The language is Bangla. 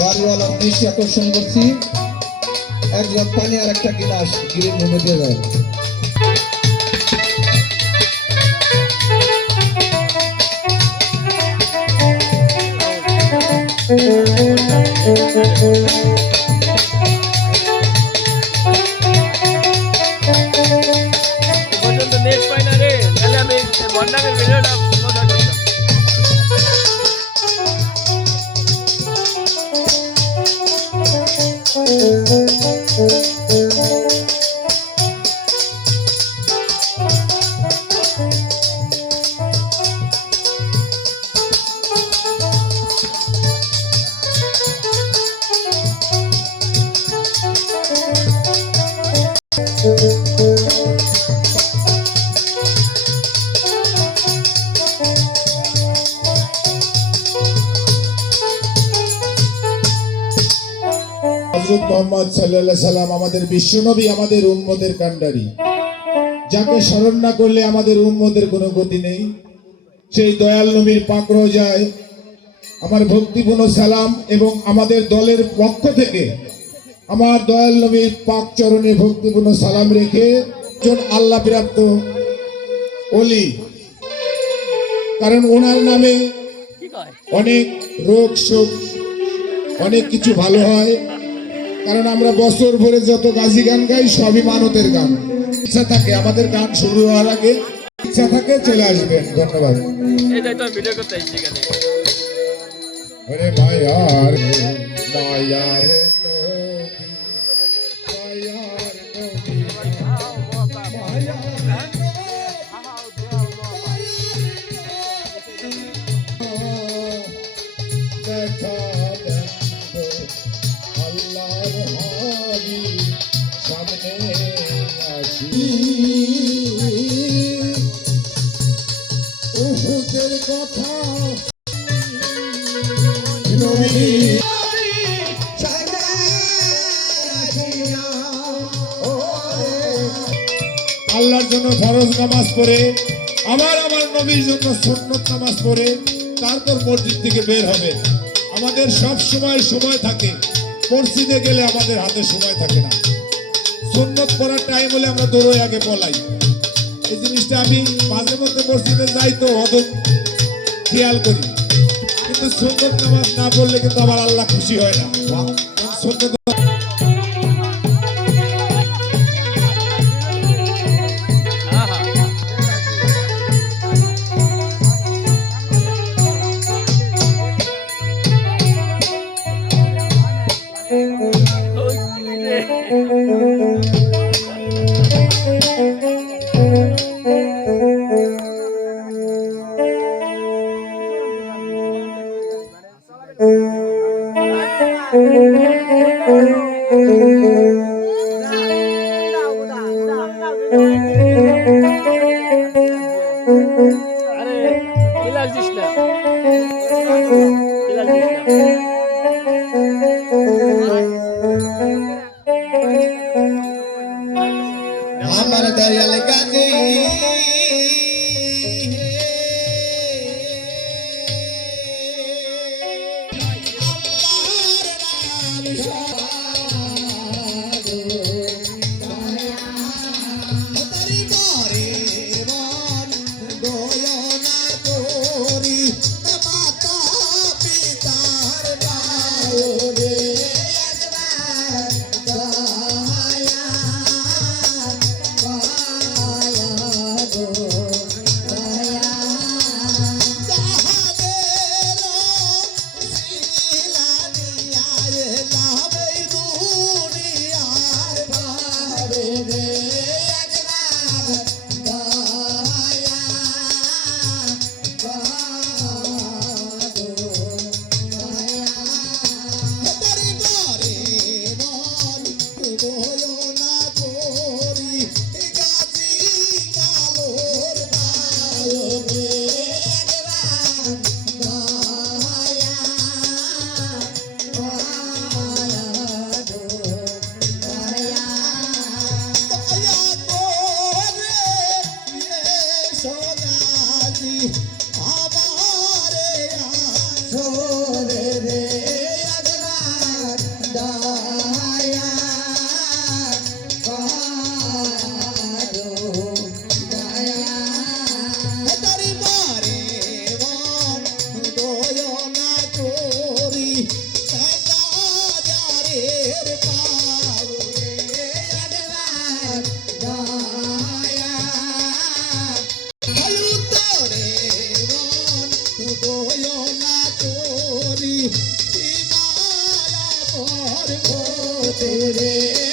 বাড়িওয়ালার দৃষ্টি আকর্ষণ করছি, এক জগ পানি আর একটা গিলাস গিরির ভূমি দিয়ে যায়। হযরত মুহাম্মদ সাল্লাল্লাহু আলাইহি সাল্লাম আমাদের বিশ্বনবী, আমাদের উম্মতের কান্ডারি, যাকে স্মরণ না করলে আমাদের উম্মতের কোনো গতি নেই। সেই দয়াল নবীর পাক রওজায় আমার ভক্তিপূর্ণ সালাম এবং আমাদের দলের পক্ষ থেকে আমার দয়াল নবীর পাক চরণে ভক্তিপূর্ণ সালাম রেখে একজন আল্লাহ প্রাপ্ত ওলি, কারণ ওনার নামে অনেক রোগ শোক অনেক কিছু ভালো হয়। কারণ আমরা বছর ভরে যত গাজী গান গাই সবই মানতের গান। ইচ্ছা থাকে আমাদের গান শুরু হওয়ার আগে, ইচ্ছা থাকে চলে আসবেন। ধন্যবাদ। মায়ার মায়ার আল্লাহর জন্য ফরজ নামাজ পড়ে আমার নবীর জন্য সুন্নত নামাজ পড়ে তারপর মসজিদ থেকে বের হবে। আমাদের সব সময় থাকে, মসজিদে গেলে আমাদের হাতে সময় থাকে না। সুন্নত পড়ার টাইম হলে আমরা দৌড়ে আগে পলাই। এই জিনিসটা আমি মাঝে মধ্যে মসজিদে যাই তো অত খেয়াল করি, কিন্তু সুন্নত নামাজ না পড়লে কিন্তু আমার আল্লাহ খুশি হয় না। সুন্নত আমার দয়াল গাজী বরকতে রে